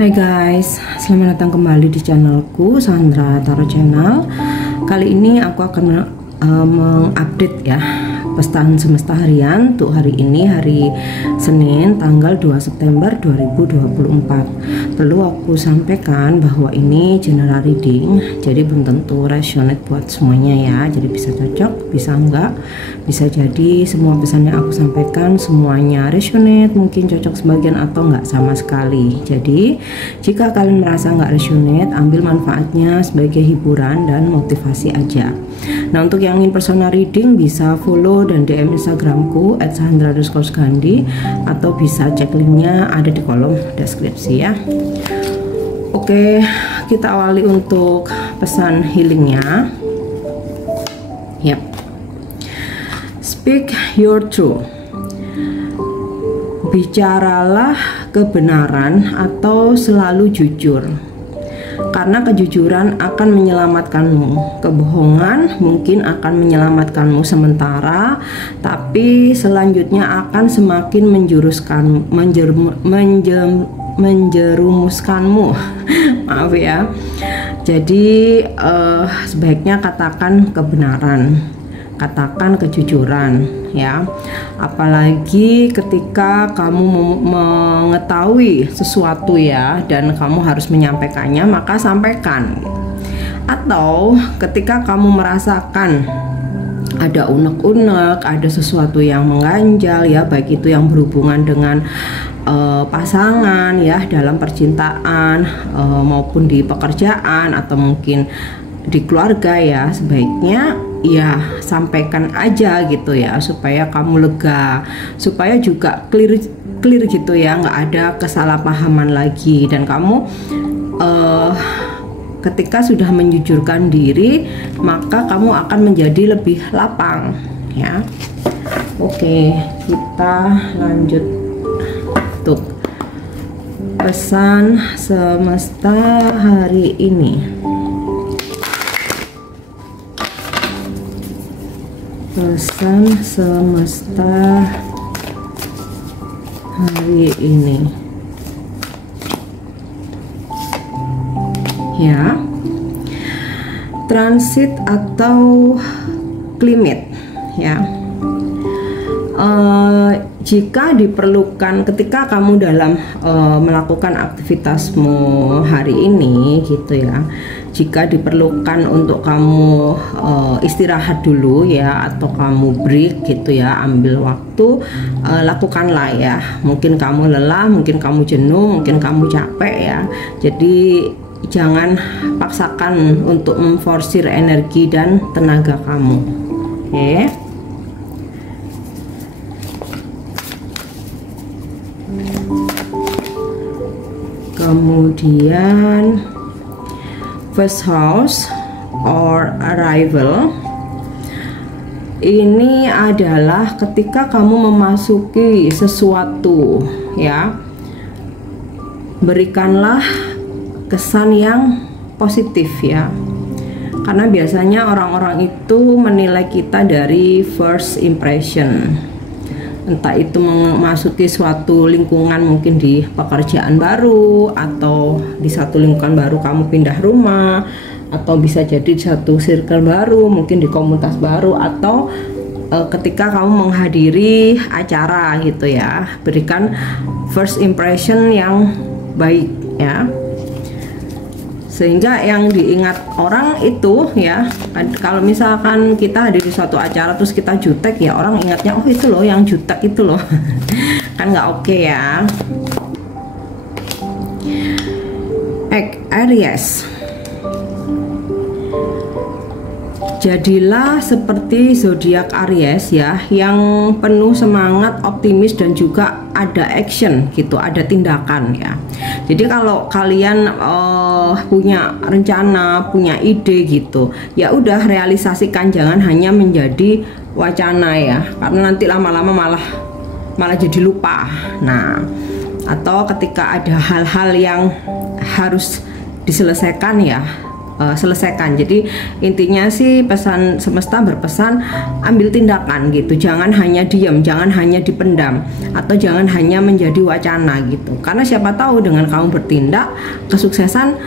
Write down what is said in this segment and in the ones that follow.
Hai guys, selamat datang kembali di channelku Sandra Tarot Channel. Kali ini aku akan mengupdate ya pesan semesta harian untuk hari ini, hari Senin tanggal 2 September 2024. Perlu aku sampaikan bahwa ini general reading, jadi belum tentu resonate buat semuanya ya. Jadi bisa cocok, bisa enggak, bisa jadi semua pesan yang aku sampaikan semuanya resonate, mungkin cocok sebagian atau enggak sama sekali. Jadi jika kalian merasa enggak resonate, ambil manfaatnya sebagai hiburan dan motivasi aja. Nah, untuk yang ingin personal reading bisa follow dan DM Instagramku @sandra_gandhi atau bisa cek linknya ada di kolom deskripsi ya. Oke, kita awali untuk pesan healingnya. Yap. Speak your truth. Bicaralah kebenaran atau selalu jujur. Karena kejujuran akan menyelamatkanmu, kebohongan mungkin akan menyelamatkanmu sementara, tapi selanjutnya akan semakin menjerumuskanmu. Maaf ya. Jadi sebaiknya katakan kebenaran, katakan kejujuran ya. Apalagi ketika kamu mengetahui sesuatu ya dan kamu harus menyampaikannya, maka sampaikan. Atau ketika kamu merasakan ada unek-unek, ada sesuatu yang mengganjal ya, baik itu yang berhubungan dengan pasangan ya, dalam percintaan maupun di pekerjaan atau mungkin di keluarga ya, sebaiknya ya sampaikan aja gitu ya, supaya kamu lega, supaya juga clear gitu ya, nggak ada kesalahpahaman lagi. Dan kamu ketika sudah menjujurkan diri, maka kamu akan menjadi lebih lapang ya. Oke, kita lanjut untuk pesan semesta hari ini. Pesan semesta hari ini ya, transit atau climate ya. Jika diperlukan ketika kamu dalam melakukan aktivitasmu hari ini gitu ya, jika diperlukan untuk kamu istirahat dulu ya, atau kamu break gitu ya, ambil waktu, lakukanlah ya. Mungkin kamu lelah, mungkin kamu jenuh, mungkin kamu capek ya. Jadi jangan paksakan untuk memforsir energi dan tenaga kamu. Oke. Kemudian first house or arrival, ini adalah ketika kamu memasuki sesuatu ya, berikanlah kesan yang positif ya, karena biasanya orang-orang itu menilai kita dari first impression. Entah itu memasuki suatu lingkungan, mungkin di pekerjaan baru, atau di satu lingkungan baru kamu pindah rumah, atau bisa jadi di satu circle baru, mungkin di komunitas baru, atau ketika kamu menghadiri acara gitu ya. Berikan first impression yang baik ya, sehingga yang diingat orang itu ya. Kalau misalkan kita hadir di suatu acara terus kita jutek ya, orang ingatnya oh itu loh yang jutek itu loh. Kan nggak oke ya. Aries, jadilah seperti zodiak Aries ya, yang penuh semangat, optimis, dan juga ada action gitu, ada tindakan ya. Jadi kalau kalian punya rencana, punya ide gitu, ya udah realisasikan, jangan hanya menjadi wacana ya, karena nanti lama-lama malah jadi lupa. Nah, atau ketika ada hal-hal yang harus diselesaikan ya, selesaikan. Jadi intinya sih pesan semesta berpesan ambil tindakan gitu, jangan hanya diam, jangan hanya dipendam, atau jangan hanya menjadi wacana gitu. Karena siapa tahu dengan kamu bertindak, kesuksesan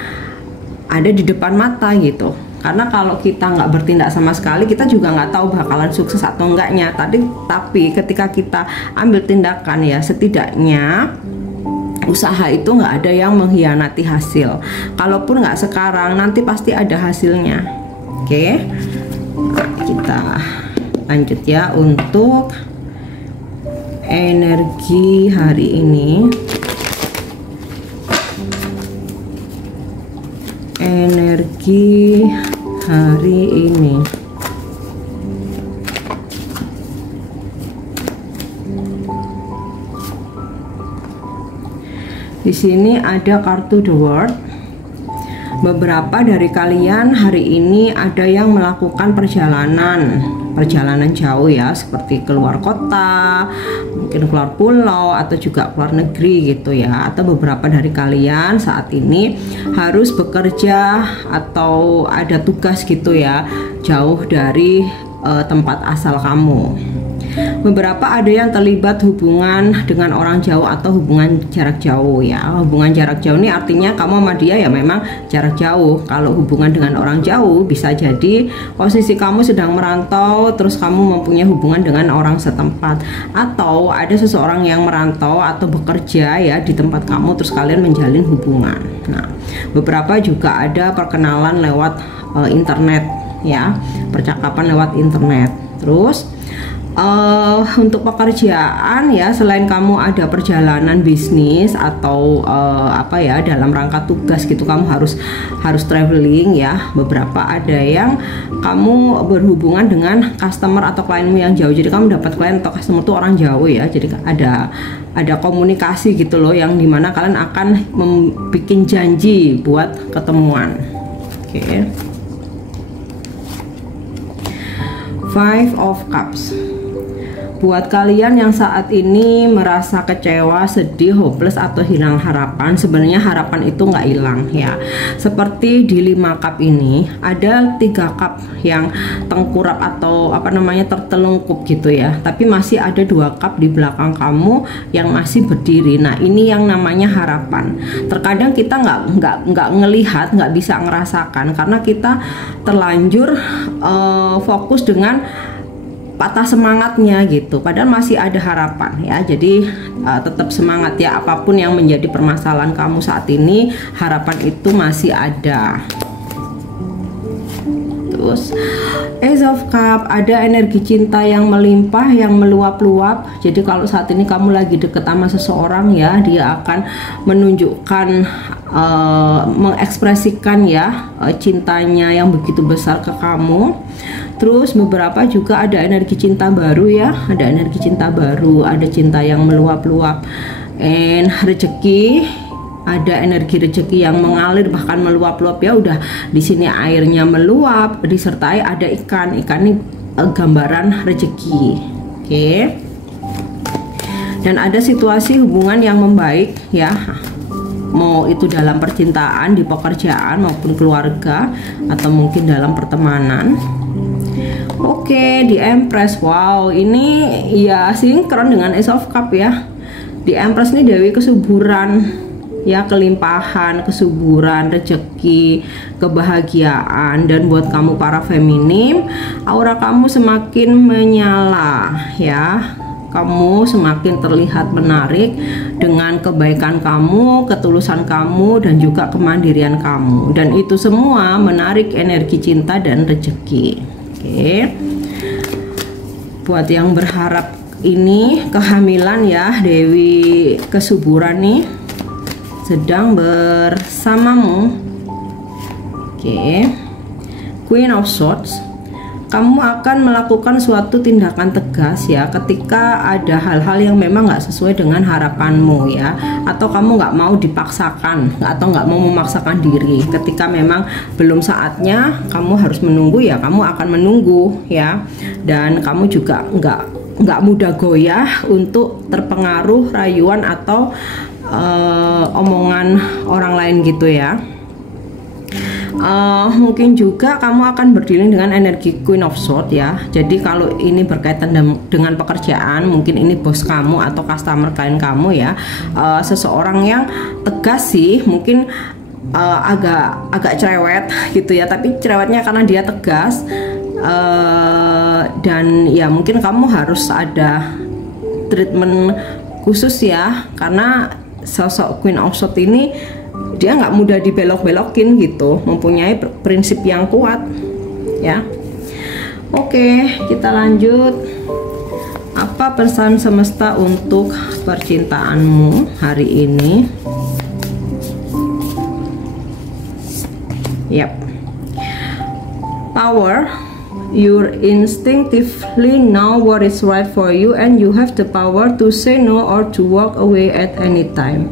ada di depan mata gitu. Karena kalau kita nggak bertindak sama sekali, kita juga nggak tahu bakalan sukses atau enggaknya. Tapi ketika kita ambil tindakan ya, setidaknya usaha itu nggak ada yang mengkhianati hasil. Kalaupun nggak sekarang, nanti pasti ada hasilnya. Oke, kita lanjut ya untuk energi hari ini. Energi hari ini. Di sini ada kartu The World. Beberapa dari kalian hari ini ada yang melakukan perjalanan jauh ya, seperti keluar kota, mungkin keluar pulau, atau juga keluar negeri gitu ya. Atau beberapa dari kalian saat ini harus bekerja atau ada tugas gitu ya, jauh dari tempat asal kamu. Beberapa ada yang terlibat hubungan dengan orang jauh atau hubungan jarak jauh ya. Hubungan jarak jauh ini artinya kamu sama dia ya memang jarak jauh. Kalau hubungan dengan orang jauh bisa jadi posisi kamu sedang merantau, terus kamu mempunyai hubungan dengan orang setempat, atau ada seseorang yang merantau atau bekerja ya di tempat kamu, terus kalian menjalin hubungan. Nah, beberapa juga ada perkenalan lewat internet ya, percakapan lewat internet. Terus untuk pekerjaan ya, selain kamu ada perjalanan bisnis atau apa ya dalam rangka tugas gitu, kamu harus traveling ya. Beberapa ada yang kamu berhubungan dengan customer atau klienmu yang jauh. Jadi kamu dapat klien atau customer tuh orang jauh ya. Jadi ada komunikasi gitu loh, yang dimana kalian akan membuat janji buat ketemuan. Oke. Five of Cups. Buat kalian yang saat ini merasa kecewa, sedih, hopeless, atau hilang harapan, sebenarnya harapan itu nggak hilang ya. Seperti di 5 cup ini ada 3 cup yang tengkurap atau apa namanya tertelungkup gitu ya. Tapi masih ada 2 cup di belakang kamu yang masih berdiri. Nah, ini yang namanya harapan. Terkadang kita nggak ngelihat, nggak bisa ngerasakan karena kita terlanjur fokus dengan patah semangatnya gitu, padahal masih ada harapan ya. Jadi tetap semangat ya, apapun yang menjadi permasalahan kamu saat ini, harapan itu masih ada. Terus Ace of Cup, ada energi cinta yang melimpah, yang meluap-luap. Jadi kalau saat ini kamu lagi deket sama seseorang ya, dia akan menunjukkan mengekspresikan ya cintanya yang begitu besar ke kamu. Terus beberapa juga ada energi cinta baru ya, ada energi cinta baru, ada cinta yang meluap-luap. And rezeki, ada energi rezeki yang mengalir bahkan meluap-luap ya. Udah di sini airnya meluap, disertai ada ikan ini gambaran rezeki. Oke. Dan ada situasi hubungan yang membaik ya, mau itu dalam percintaan, di pekerjaan, maupun keluarga, atau mungkin dalam pertemanan. Oke, di Empress. Wow, ini ya sinkron dengan Ace of Cup ya. Di Empress ini dewi kesuburan ya, kelimpahan, kesuburan, rezeki, kebahagiaan. Dan buat kamu para feminim, aura kamu semakin menyala ya. Kamu semakin terlihat menarik dengan kebaikan kamu, ketulusan kamu, dan juga kemandirian kamu. Dan itu semua menarik energi cinta dan rezeki. Oke. Buat yang berharap ini kehamilan ya, dewi kesuburan nih sedang bersamamu. Oke. Queen of Swords. Kamu akan melakukan suatu tindakan tegas ya ketika ada hal-hal yang memang nggak sesuai dengan harapanmu ya, atau kamu nggak mau dipaksakan atau nggak mau memaksakan diri. Ketika memang belum saatnya, kamu harus menunggu ya, kamu akan menunggu ya. Dan kamu juga nggak mudah goyah untuk terpengaruh rayuan atau omongan orang lain gitu ya. Mungkin juga kamu akan berdealing dengan energi Queen of Swords ya. Jadi kalau ini berkaitan dengan pekerjaan, mungkin ini bos kamu atau customer klien kamu ya, seseorang yang tegas sih, mungkin agak cerewet gitu ya, tapi cerewetnya karena dia tegas. Dan ya mungkin kamu harus ada treatment khusus ya, karena sosok Queen of Swords ini dia nggak mudah dibelok-belokin gitu, mempunyai prinsip yang kuat ya. Oke, kita lanjut. Apa pesan semesta untuk percintaanmu hari ini? Yap. Power. You instinctively know what is right for you and you have the power to say no or to walk away at any time.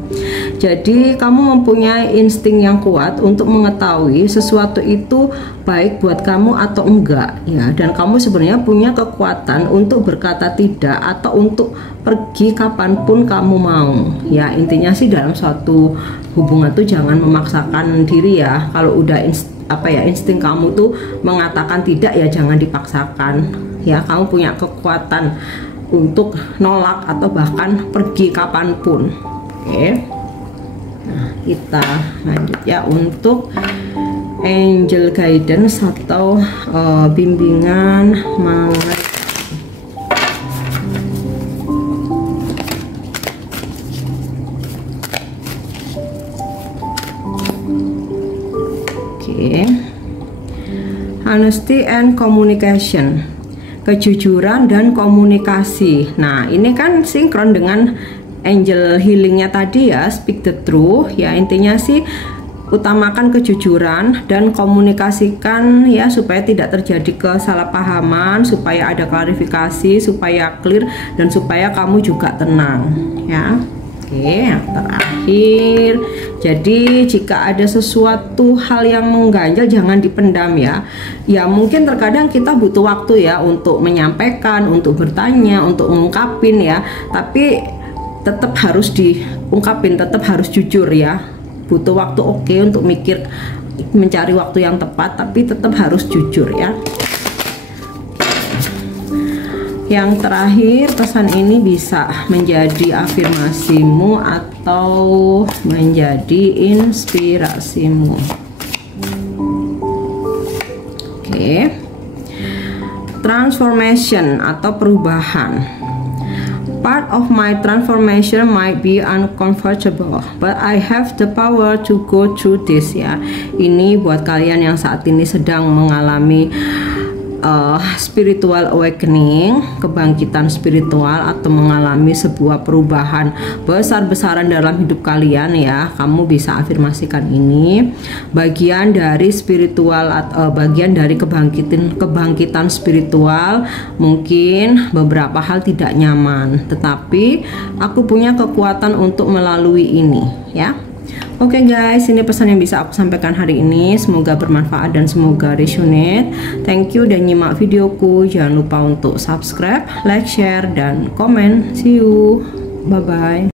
Jadi kamu mempunyai insting yang kuat untuk mengetahui sesuatu itu baik buat kamu atau enggak ya, dan kamu sebenarnya punya kekuatan untuk berkata tidak atau untuk pergi kapanpun kamu mau ya. Intinya sih dalam suatu hubungan tuh jangan memaksakan diri ya. Kalau udah insting kamu tuh mengatakan tidak ya jangan dipaksakan ya. Kamu punya kekuatan untuk nolak atau bahkan pergi kapanpun. Oke. Nah, kita lanjut ya untuk angel guidance atau bimbingan malaikat. Oke. Honesty and communication, kejujuran dan komunikasi. Nah, ini kan sinkron dengan angel healingnya tadi ya, speak the truth ya. Intinya sih utamakan kejujuran dan komunikasikan ya, supaya tidak terjadi kesalahpahaman, supaya ada klarifikasi, supaya clear, dan supaya kamu juga tenang ya. Oke, yang terakhir, jadi jika ada sesuatu hal yang mengganjal jangan dipendam ya. Ya mungkin terkadang kita butuh waktu ya untuk menyampaikan, untuk bertanya, untuk mengungkapin ya, tapi tetap harus diungkapin, tetap harus jujur ya. Butuh waktu oke, untuk mikir, mencari waktu yang tepat, tapi tetap harus jujur ya. Yang terakhir, pesan ini bisa menjadi afirmasimu atau menjadi inspirasimu. Oke. Transformation atau perubahan. Part of my transformation might be uncomfortable, but I have the power to go through this ya. Ini buat kalian yang saat ini sedang mengalami spiritual awakening, kebangkitan spiritual, atau mengalami sebuah perubahan besar-besaran dalam hidup kalian ya. Kamu bisa afirmasikan ini bagian dari spiritual, bagian dari kebangkitan spiritual. Mungkin beberapa hal tidak nyaman, tetapi aku punya kekuatan untuk melalui ini ya. Oke guys, ini pesan yang bisa aku sampaikan hari ini. Semoga bermanfaat dan semoga resonate. Thank you dan nyimak videoku. Jangan lupa untuk subscribe, like, share, dan komen. See you. Bye-bye.